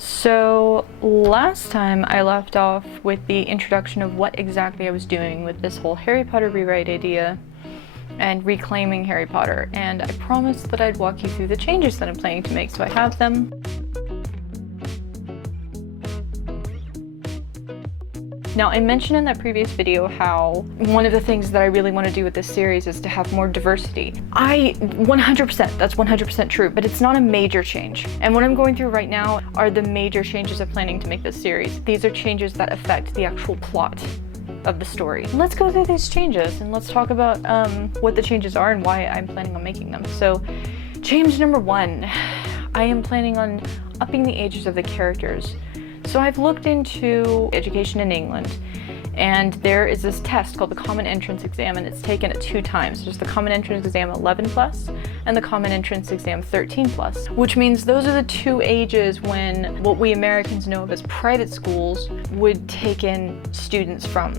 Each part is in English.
So last time I left off with the introduction of what exactly I was doing with this whole Harry Potter rewrite idea and reclaiming Harry Potter, and I promised that I'd walk you through the changes that I'm planning to make, so I have them. Now, I mentioned in that previous video how one of the things that I really want to do with this series is to have more diversity. That's 100% true, but it's not a major change. And what I'm going through right now are the major changes I'm planning to make this series. These are changes that affect the actual plot of the story. Let's go through these changes and let's talk about what the changes are and why I'm planning on making them. So, change number 1, I am planning on upping the ages of the characters. So I've looked into education in England, and there is this test called the Common Entrance Exam, and it's taken at 2 times. There's the Common Entrance Exam 11+, and the Common Entrance Exam 13+, which means those are the 2 ages when what we Americans know of as private schools would take in students from,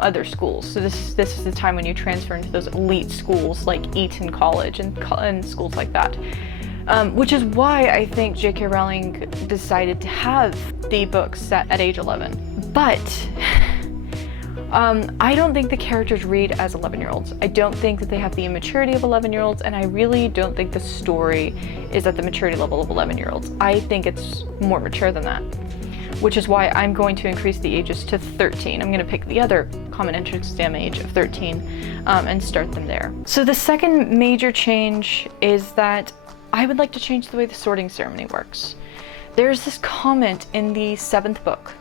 other schools. So this is the time when you transfer into those elite schools like Eton College and schools like that. Which is why I think J.K. Rowling decided to have the books set at age 11. But I don't think the characters read as 11-year-olds. I don't think that they have the immaturity of 11-year-olds, and I really don't think the story is at the maturity level of 11-year-olds. I think it's more mature than that, which is why I'm going to increase the ages to 13. I'm going to pick the other Common Entrance Exam age of 13 and start them there. So the second major change is that I would like to change the way the sorting ceremony works. There's this comment in the 7th book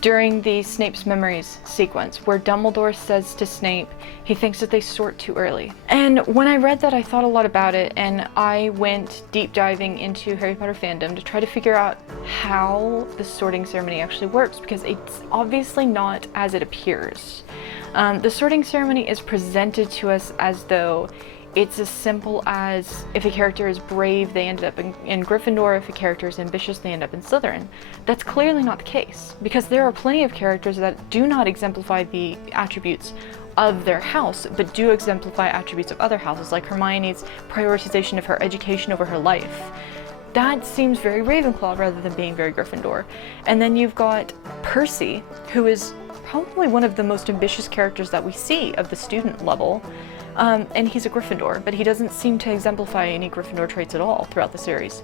during the Snape's Memories sequence where Dumbledore says to Snape he thinks that they sort too early. And when I read that, I thought a lot about it, and I went deep diving into Harry Potter fandom to try to figure out how the sorting ceremony actually works, because it's obviously not as it appears. The sorting ceremony is presented to us as though it's as simple as if a character is brave, they ended up in Gryffindor. If a character is ambitious, they end up in Slytherin. That's clearly not the case, because there are plenty of characters that do not exemplify the attributes of their house, but do exemplify attributes of other houses, like Hermione's prioritization of her education over her life. That seems very Ravenclaw rather than being very Gryffindor. And then you've got Percy, who is probably one of the most ambitious characters that we see of the student level. And he's a Gryffindor, but he doesn't seem to exemplify any Gryffindor traits at all throughout the series.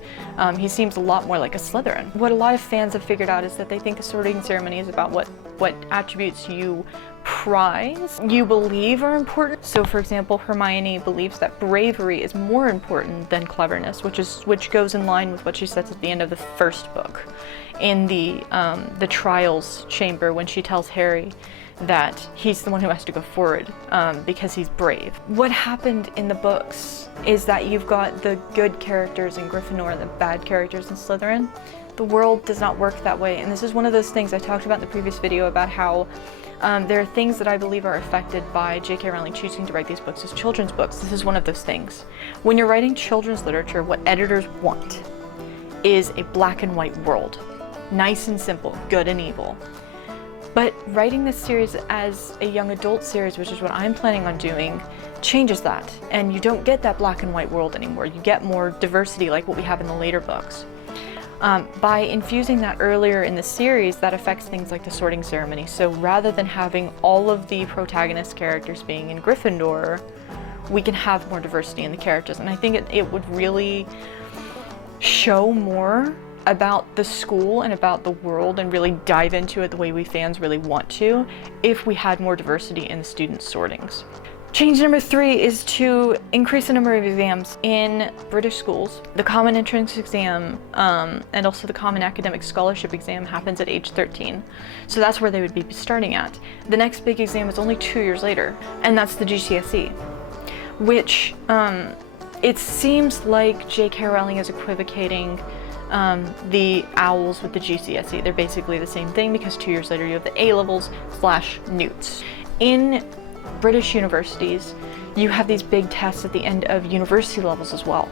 He seems a lot more like a Slytherin. What a lot of fans have figured out is that they think the sorting ceremony is about what attributes you prize, you believe are important. So for example, Hermione believes that bravery is more important than cleverness, which goes in line with what she says at the end of the 1st book in the trials chamber, when she tells Harry that he's the one who has to go forward because he's brave. What happened in the books is that you've got the good characters in Gryffindor and the bad characters in Slytherin. The world does not work that way, and this is one of those things I talked about in the previous video about how there are things that I believe are affected by J.K. Rowling choosing to write these books as children's books. This is one of those things. When you're writing children's literature, what editors want is a black and white world. Nice and simple, good and evil. But writing this series as a young adult series, which is what I'm planning on doing, changes that. And you don't get that black and white world anymore. You get more diversity like what we have in the later books. By infusing that earlier in the series, that affects things like the sorting ceremony. So rather than having all of the protagonist characters being in Gryffindor, we can have more diversity in the characters. And I think it would really show more about the school and about the world and really dive into it the way we fans really want to if we had more diversity in the student sortings. Change number 3 is to increase the number of exams in British schools. The Common Entrance Exam and also the Common Academic Scholarship Exam happens at age 13. So that's where they would be starting at. The next big exam is only 2 years later, and that's the GCSE, which it seems like J.K. Rowling is equivocating the owls with the GCSE. They're basically the same thing, because 2 years later you have the A-levels / newts. In British universities, you have these big tests at the end of university levels as well.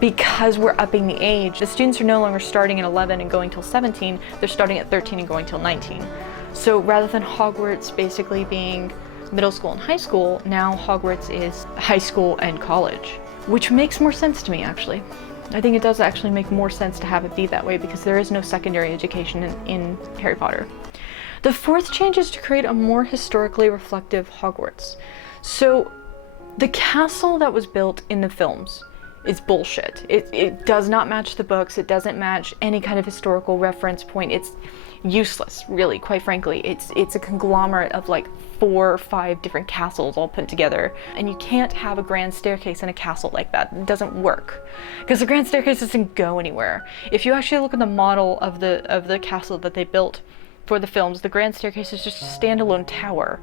Because we're upping the age, the students are no longer starting at 11 and going till 17, they're starting at 13 and going till 19. So rather than Hogwarts basically being middle school and high school, now Hogwarts is high school and college, which makes more sense to me actually. I think it does actually make more sense to have it be that way because there is no secondary education in Harry Potter. The fourth change is to create a more historically reflective Hogwarts. So the castle that was built in the films is bullshit. It does not match the books. It doesn't match any kind of historical reference point. It's useless, really, quite frankly. It's a conglomerate of like 4 or 5 different castles all put together. And you can't have a grand staircase in a castle like that. It doesn't work. Because the grand staircase doesn't go anywhere. If you actually look at the model of the castle that they built for the films, the grand staircase is just a standalone tower.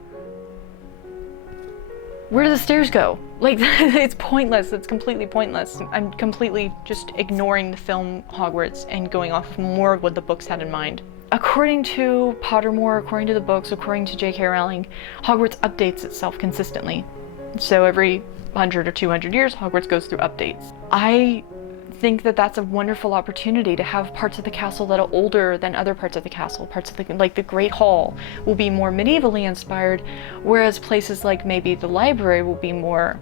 Where do the stairs go? Like, it's pointless. It's completely pointless. I'm completely just ignoring the film Hogwarts and going off of more of what the books had in mind. According to Pottermore, according to the books, according to J.K. Rowling, Hogwarts updates itself consistently. So every 100 or 200 years, Hogwarts goes through updates. I think that that's a wonderful opportunity to have parts of the castle that are older than other parts of the castle. Parts of the, like the Great Hall will be more medievally inspired, whereas places like maybe the library will be more,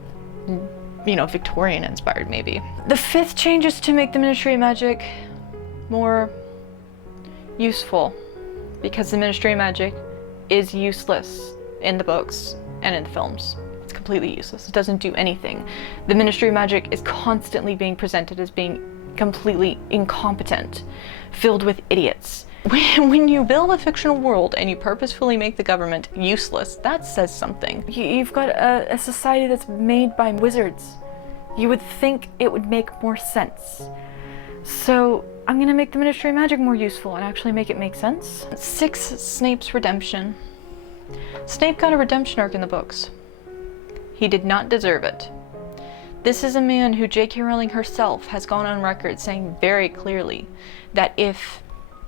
you know, Victorian inspired maybe. The fifth change is to make the Ministry of Magic more useful, because the Ministry of Magic is useless in the books and in the films. It's completely useless. It doesn't do anything. The Ministry of Magic is constantly being presented as being completely incompetent, filled with idiots. When you build a fictional world and you purposefully make the government useless, that says something. You've got a society that's made by wizards. You would think it would make more sense. So I'm gonna make the Ministry of Magic more useful and actually make it make sense. 6, Snape's redemption. Snape got a redemption arc in the books. He did not deserve it. This is a man who J.K. Rowling herself has gone on record saying very clearly that if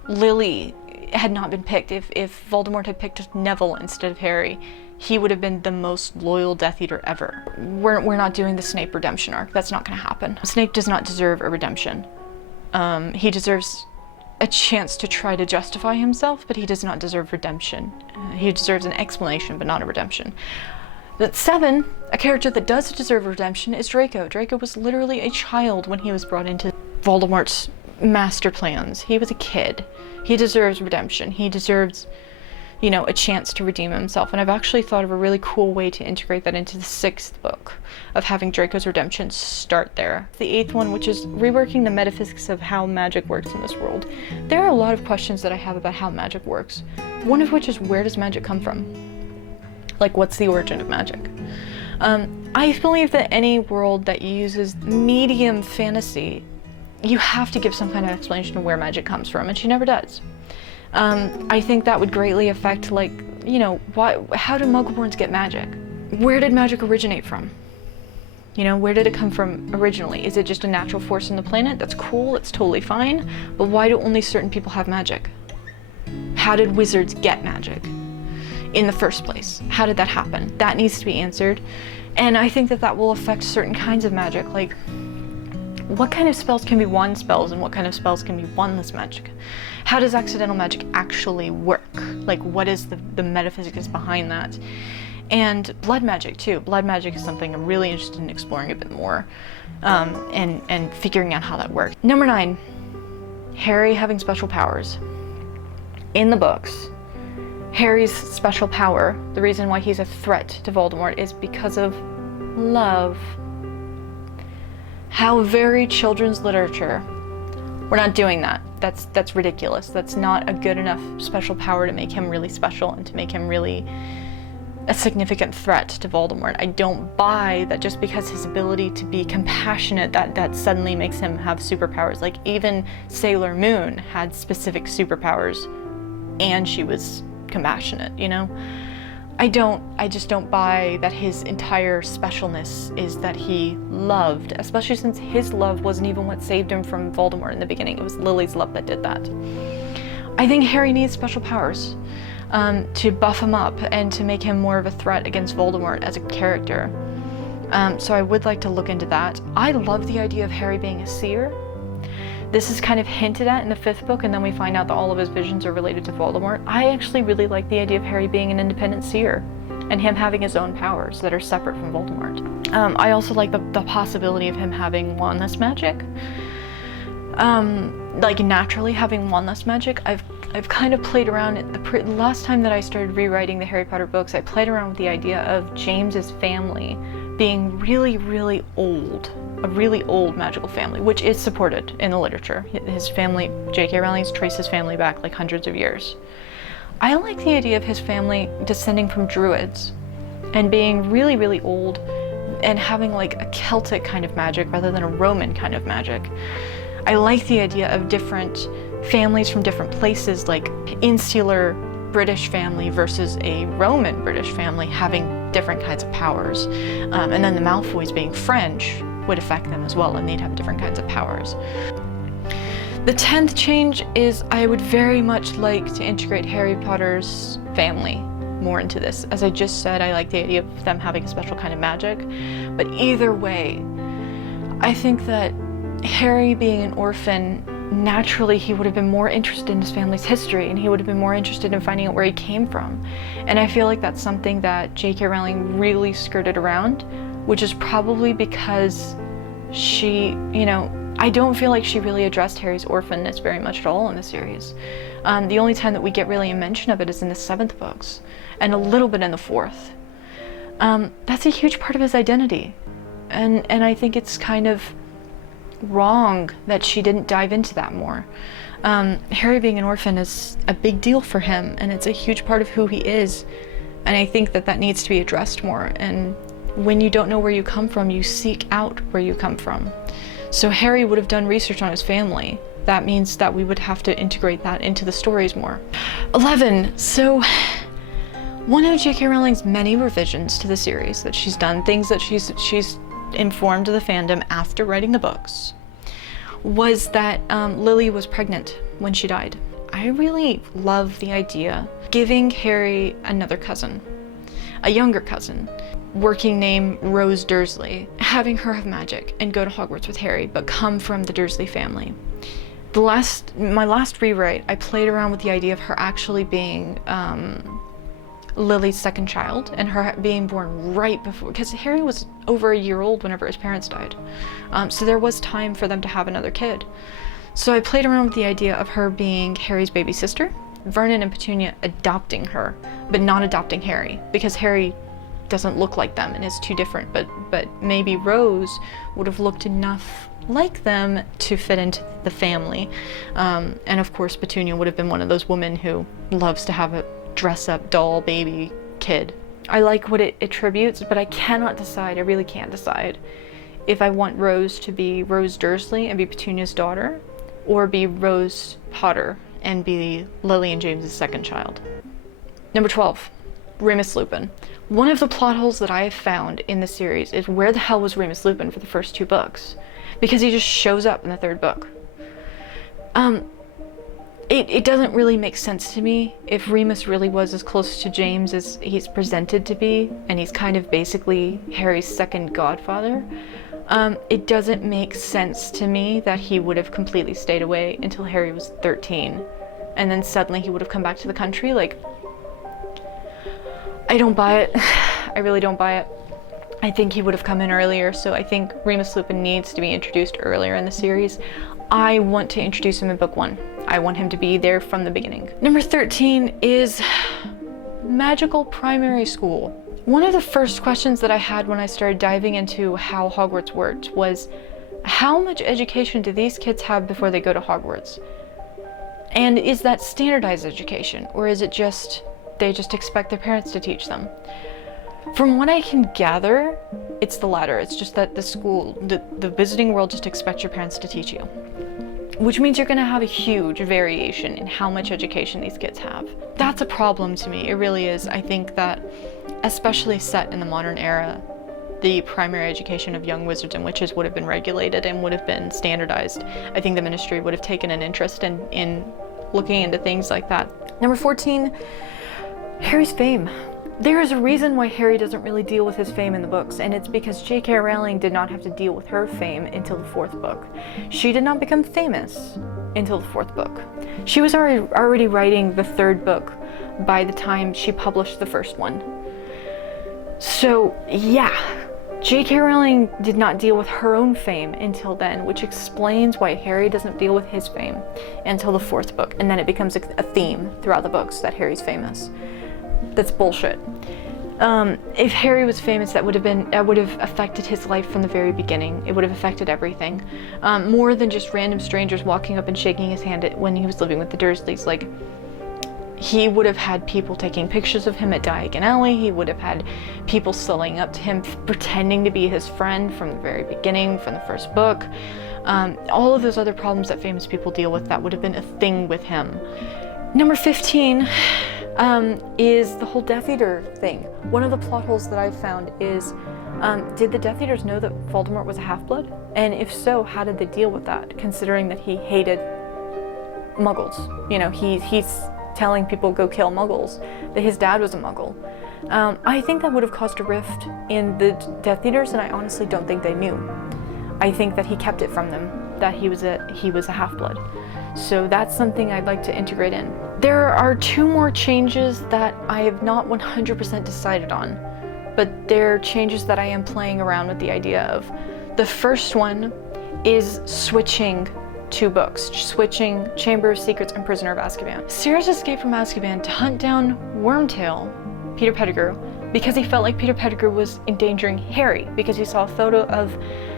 Lily had not been picked, if Voldemort had picked Neville instead of Harry, he would have been the most loyal Death Eater ever. We're not doing the Snape redemption arc. That's not gonna happen. Snape does not deserve a redemption. He deserves a chance to try to justify himself, but he does not deserve redemption. He deserves an explanation, but not a redemption. But 7, a character that does deserve redemption is Draco. Draco was literally a child when he was brought into Voldemort's master plans. He was a kid. He deserves redemption. He deserves, you know, a chance to redeem himself. And I've actually thought of a really cool way to integrate that into the 6th book, of having Draco's redemption start there. The 8th one, which is reworking the metaphysics of how magic works in this world. There are a lot of questions that I have about how magic works. One of which is, where does magic come from? Like, what's the origin of magic? I believe that any world that uses medium fantasy, you have to give some kind of explanation of where magic comes from, and she never does. I think that would greatly affect, like, you know, how do Muggleborns get magic? Where did magic originate from? You know, where did it come from originally? Is it just a natural force in the planet? That's cool, it's totally fine, but why do only certain people have magic? How did wizards get magic in the first place? How did that happen? That needs to be answered. And I think that that will affect certain kinds of magic, like what kind of spells can be wand spells and what kind of spells can be wandless magic? How does accidental magic actually work? Like, what is the metaphysics behind that? And blood magic too. Blood magic is something I'm really interested in exploring a bit more, and figuring out how that works. Number 9, Harry having special powers. In the books, Harry's special power, the reason why he's a threat to Voldemort, is because of love. How very children's literature. We're not doing that. That's ridiculous. That's not a good enough special power to make him really special and to make him really a significant threat to Voldemort. I don't buy that just because his ability to be compassionate, that suddenly makes him have superpowers. Like, even Sailor Moon had specific superpowers and she was compassionate, you know? I just don't buy that his entire specialness is that he loved, especially since his love wasn't even what saved him from Voldemort in the beginning. It was Lily's love that did that. I think Harry needs special powers to buff him up and to make him more of a threat against Voldemort as a character. So I would like to look into that. I love the idea of Harry being a seer. This is kind of hinted at in the 5th book, and then we find out that all of his visions are related to Voldemort. I actually really like the idea of Harry being an independent seer and him having his own powers that are separate from Voldemort. I also like the possibility of him having wandless magic. like naturally having one less magic. I've kind of played around it. The last time that I started rewriting the Harry Potter books, I played around with the idea of James's family being really, really old. A really old magical family, which is supported in the literature. His family, J.K. Rowling's traced his family back like hundreds of years. I like the idea of his family descending from druids and being really, really old and having like a Celtic kind of magic rather than a Roman kind of magic. I like the idea of different families from different places, like insular British family versus a Roman British family having different kinds of powers. And then the Malfoys being French would affect them as well, and they'd have different kinds of powers. The 10th change is I would very much like to integrate Harry Potter's family more into this. As I just said, I like the idea of them having a special kind of magic, but either way, I think that Harry being an orphan, naturally he would have been more interested in his family's history, and he would have been more interested in finding out where he came from. And I feel like that's something that J.K. Rowling really skirted around, which is probably because she, you know, I don't feel like she really addressed Harry's orphanness very much at all in the series. The only time that we get really a mention of it is in the 7th books, and a little bit in the 4th. That's a huge part of his identity, and I think it's kind of wrong that she didn't dive into that more. Harry being an orphan is a big deal for him, and it's a huge part of who he is, and I think that that needs to be addressed more. And when you don't know where you come from, you seek out where you come from. So Harry would have done research on his family. That means that we would have to integrate that into the stories more. 11. So one of J.K. Rowling's many revisions to the series that she's done, things that she's informed the fandom after writing the books, was that Lily was pregnant when she died. I really love the idea of giving Harry another cousin, a younger cousin, working name Rose Dursley, having her have magic and go to Hogwarts with Harry, but come from the Dursley family. My last rewrite, I played around with the idea of her actually being Lily's second child, and her being born right before, because Harry was over a year old whenever his parents died. So there was time for them to have another kid. So I played around with the idea of her being Harry's baby sister, Vernon and Petunia adopting her, but not adopting Harry, because Harry doesn't look like them and is too different, but maybe Rose would have looked enough like them to fit into the family. And of course Petunia would have been one of those women who loves to have a dress-up doll baby kid. I like what it attributes, but I cannot decide, I really can't decide, if I want Rose to be Rose Dursley and be Petunia's daughter, or be Rose Potter and be Lily and James's second child. Number 12. Remus Lupin. One of the plot holes that I have found in the series is where the hell was Remus Lupin for the first 2 books? Because he just shows up in the 3rd book. It doesn't really make sense to me if Remus really was as close to James as he's presented to be, and he's kind of basically Harry's second godfather. It doesn't make sense to me that he would have completely stayed away until Harry was 13, and then suddenly he would have come back to the country. Like, I don't buy it. I really don't buy it. I think he would have come in earlier, so I think Remus Lupin needs to be introduced earlier in the series. I want to introduce him in book 1. I want him to be there from the beginning. Number 13 is magical primary school. One of the first questions that I had when I started diving into how Hogwarts worked was, how much education do these kids have before they go to Hogwarts? And is that standardized education, or is it just they just expect their parents to teach them? From what I can gather, it's the latter. It's just that the school, the visiting world just expects your parents to teach you. Which means you're gonna have a huge variation in how much education these kids have. That's a problem to me, it really is. I think that, especially set in the modern era, the primary education of young wizards and witches would have been regulated and would have been standardized. I think the ministry would have taken an interest in looking into things like that. Number 14, Harry's fame. There is a reason why Harry doesn't really deal with his fame in the books, and it's because J.K. Rowling did not have to deal with her fame until the 4th book. She did not become famous until the 4th book. She was already writing the 3rd book by the time she published the 1st one. So yeah, J.K. Rowling did not deal with her own fame until then, which explains why Harry doesn't deal with his fame until the 4th book, and then it becomes a theme throughout the books that Harry's famous. That's bullshit. If Harry was famous, that would have affected his life from the very beginning. It would have affected everything. More than just random strangers walking up and shaking his hand when he was living with the Dursleys. Like, he would have had people taking pictures of him at Diagon Alley. He would have had people slowing up to him, pretending to be his friend from the very beginning, from the 1st book. All of those other problems that famous people deal with, that would have been a thing with him. Number 15 is the whole Death Eater thing. One of the plot holes that I've found is, did the Death Eaters know that Voldemort was a half-blood? And if so, how did they deal with that, considering that he hated Muggles? You know, he's telling people go kill Muggles, that his dad was a Muggle. I think that would have caused a rift in the Death Eaters, and I honestly don't think they knew. I think that he kept it from them, that he was a half-blood. So that's something I'd like to integrate in. There are 2 more changes that I have not 100% decided on, but they're changes that I am playing around with the idea of. The first one is switching 2 books, switching Chamber of Secrets and Prisoner of Azkaban. Sirius escaped from Azkaban to hunt down Wormtail, Peter Pettigrew, because he felt like Peter Pettigrew was endangering Harry, because he saw a photo of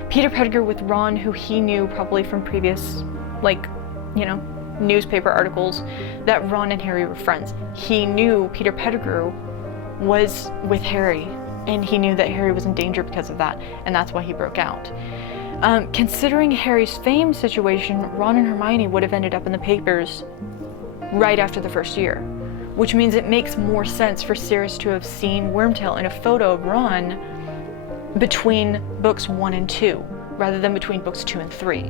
Peter Pettigrew with Ron, who he knew probably from previous, like, you know, newspaper articles, that Ron and Harry were friends. He knew Peter Pettigrew was with Harry, and he knew that Harry was in danger because of that, and that's why he broke out. Considering Harry's fame situation, Ron and Hermione would have ended up in the papers right after the 1st year, which means it makes more sense for Sirius to have seen Wormtail in a photo of Ron between books 1 and 2, rather than between books 2 and 3.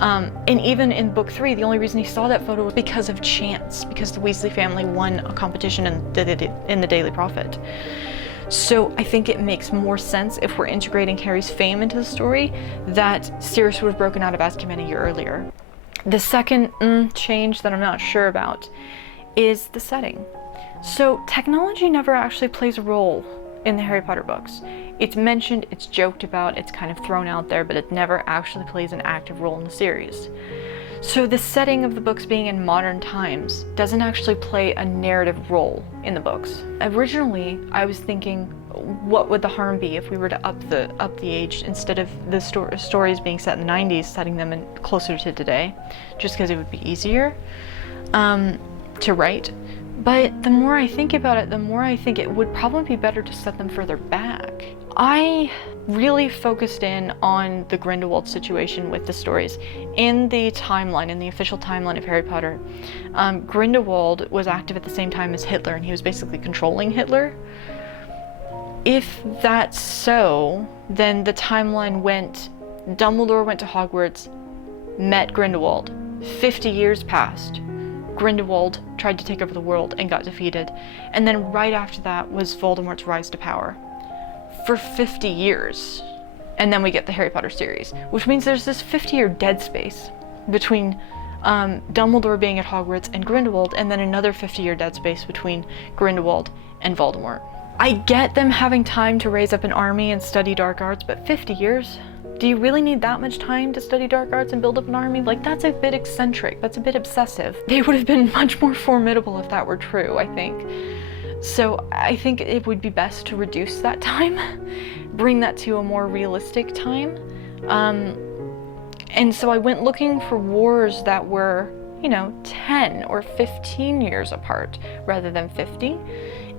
And even in book 3, the only reason he saw that photo was because of chance, because the Weasley family won a competition in the Daily Prophet. So I think it makes more sense, if we're integrating Harry's fame into the story, that Sirius would have broken out of Azkaban a year earlier. The second change that I'm not sure about is the setting. So technology never actually plays a role in the Harry Potter books. It's mentioned, it's joked about, it's kind of thrown out there, but it never actually plays an active role in the series. So the setting of the books being in modern times doesn't actually play a narrative role in the books. Originally, I was thinking, what would the harm be if we were to up the age, instead of the stories being set in the 90s, setting them in closer to today, just because it would be easier to write. But the more I think about it, the more I think it would probably be better to set them further back. I really focused in on the Grindelwald situation with the stories. In the timeline, in the official timeline of Harry Potter, Grindelwald was active at the same time as Hitler, and he was basically controlling Hitler. If that's so, then the timeline went, Dumbledore went to Hogwarts, met Grindelwald, 50 years passed. Grindelwald tried to take over the world and got defeated, and then right after that was Voldemort's rise to power for 50 years. And then we get the Harry Potter series, which means there's this 50-year dead space between Dumbledore being at Hogwarts and Grindelwald, and then another 50-year dead space between Grindelwald and Voldemort. I get them having time to raise up an army and study dark arts, but 50 years? Do you really need that much time to study dark arts and build up an army? Like, that's a bit eccentric, that's a bit obsessive. They would have been much more formidable if that were true, I think. So I think it would be best to reduce that time, bring that to a more realistic time. And so I went looking for wars that were, 10 or 15 years apart rather than 50.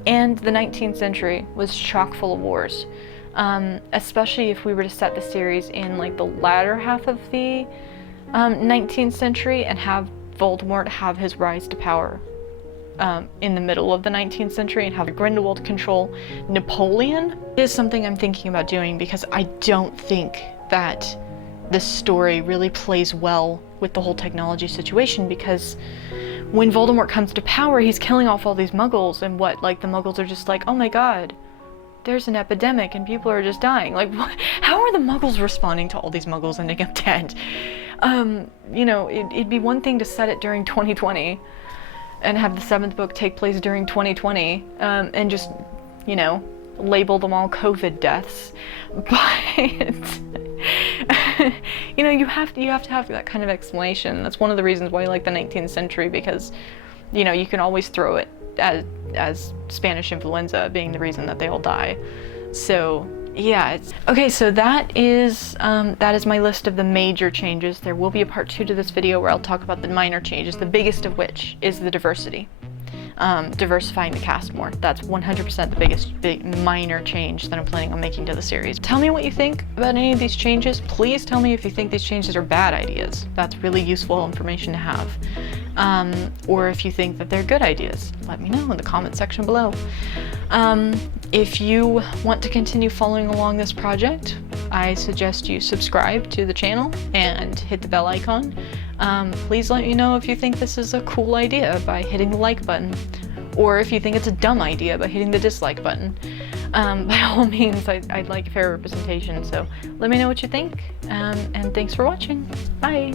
And the 19th century was chock full of wars. Especially if we were to set the series in like the latter half of the 19th century and have Voldemort have his rise to power in the middle of the 19th century, and have Grindelwald control Napoleon. It is something I'm thinking about doing, because I don't think that the story really plays well with the whole technology situation, because when Voldemort comes to power, he's killing off all these Muggles, and the Muggles are just like, oh my god, there's an epidemic and people are just dying. Like, how are the Muggles responding to all these Muggles ending up dead? It'd be one thing to set it during 2020 and have the 7th book take place during 2020, and just, label them all COVID deaths, but you know, you have to have that kind of explanation. That's one of the reasons why I like the 19th century, because you know, you can always throw it as Spanish influenza being the reason that they all die. So yeah, okay, so that is my list of the major changes. There will be a part 2 to this video where I'll talk about the minor changes, the biggest of which is the diversity. Diversifying the cast more. That's 100% the biggest minor change that I'm planning on making to the series. Tell me what you think about any of these changes. Please tell me if you think these changes are bad ideas. That's really useful information to have. Or if you think that they're good ideas. Let me know in the comment section below. If you want to continue following along this project, I suggest you subscribe to the channel and hit the bell icon. Please let me know if you think this is a cool idea by hitting the like button, or if you think it's a dumb idea by hitting the dislike button. By all means, I'd like fair representation, so let me know what you think, and thanks for watching. Bye!